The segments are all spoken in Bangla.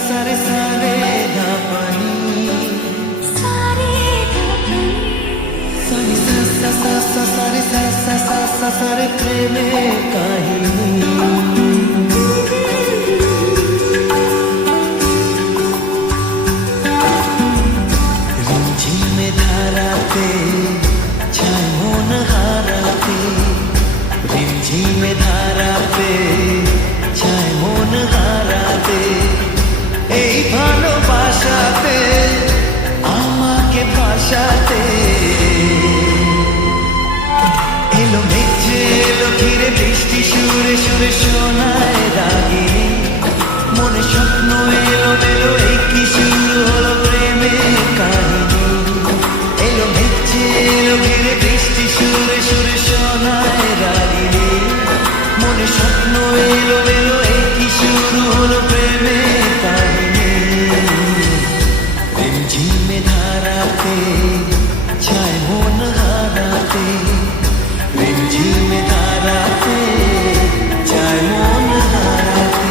সারে সারে ধাপানি সারে সারে সারে প্রেমের কাহিনী রিমঝিমে ধারাতে ছায় মন হারাতে রিমঝিমে ধারাতে ছায় মন হারাতে এই ভালোবাসাতে আমাকে ভাসাতে এলো মেঘে এলো ঘিরে বৃষ্টি সুরে সুরে শোনায় রাগিনী মনে স্বপ্ন এলো এলো এই কি শুরু হলো প্রেমের কাহিনী এলো মেঘে এলো ঘিরে বৃষ্টি সুরে সুরে শোনায় রাগিনী মনে স্বপ্ন এলো এলো এই কি শুরু হলো প্রেমের কাহিনী রিমঝিমে ধারাতে ছায় মন হারাতে রিমঝিমে ধারাতে ছায় মন হারাতে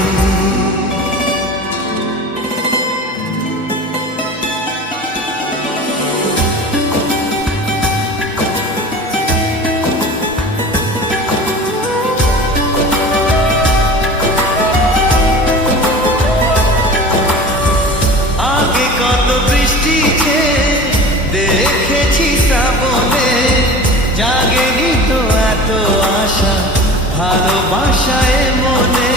আগে কত বৃষ্টি দেখেছি শ্রাবণে জাগেনি তো এত আশা ভালোবাসায় মনে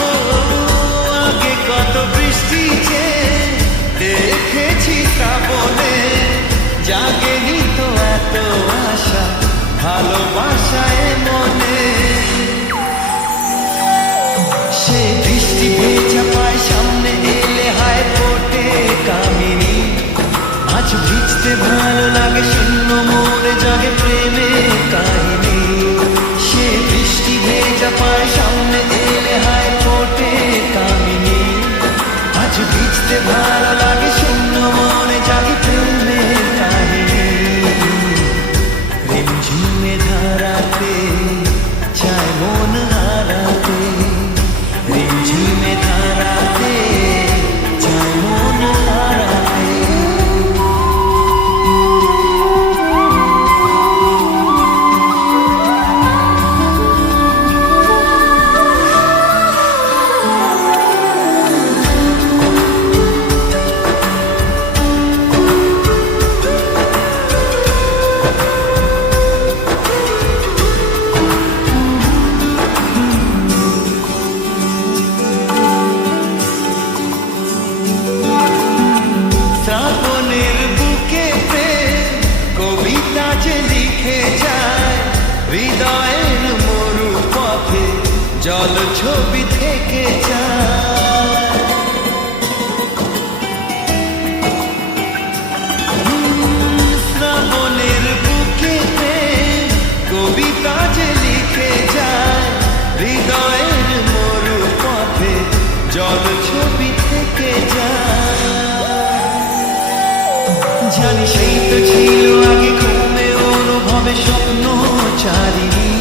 ও, আগে কত বৃষ্টি দেখেছি শ্রাবণে জাগেনি তো এত আশা ভালোবাসায় মনে সে বৃষ্টি ভেজা পায় সামনে এলে হায় ফোটে কামিনী আজ ভিজতে ভালো লাগে শূন্য মনে জাগে প্রেমের কাহিনী সে বৃষ্টি ভেজা পায় সামনে এলে হায় ফোটে কামিনী আজ ভিজতে ভালো লাগে শূন্য মনে জাগে প্রেমের কাহিনী রিমঝিমে ধারাতে চায় মন হারাতে রিমঝিমে ধারাতে চায় মন হারাতে শ্রাবণের বুকেতে কবিতা যে লিখে যায় হৃদয়ের মরু পথে জল ছবি থেকে যায় শ্রাবণের বুকেতে কবিতা যে লিখে যায় হৃদয়ের মরু পথে জল ছবি থেকে যায় জানি সেই তো ছিল আগে ঘুমে অনুভবে স্বপ্ন চারিণী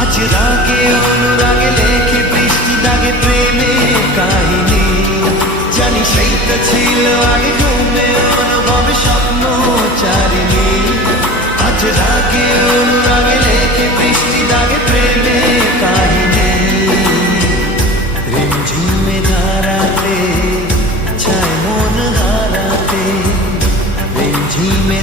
আজ রাগে অনুরাগে লেখে বৃষ্টি দাগে প্রেমের কাহিনী জানি সেই তো ছিল আগে ঘুমে অনুভবে স্বপ্ন চারিণী আজ রাগে অনুরাগে লেখে বৃষ্টি দাগে প্রেমের কাহিনী রিমঝিমে ধারাতে ছায় মন হারাতে রিমঝিমে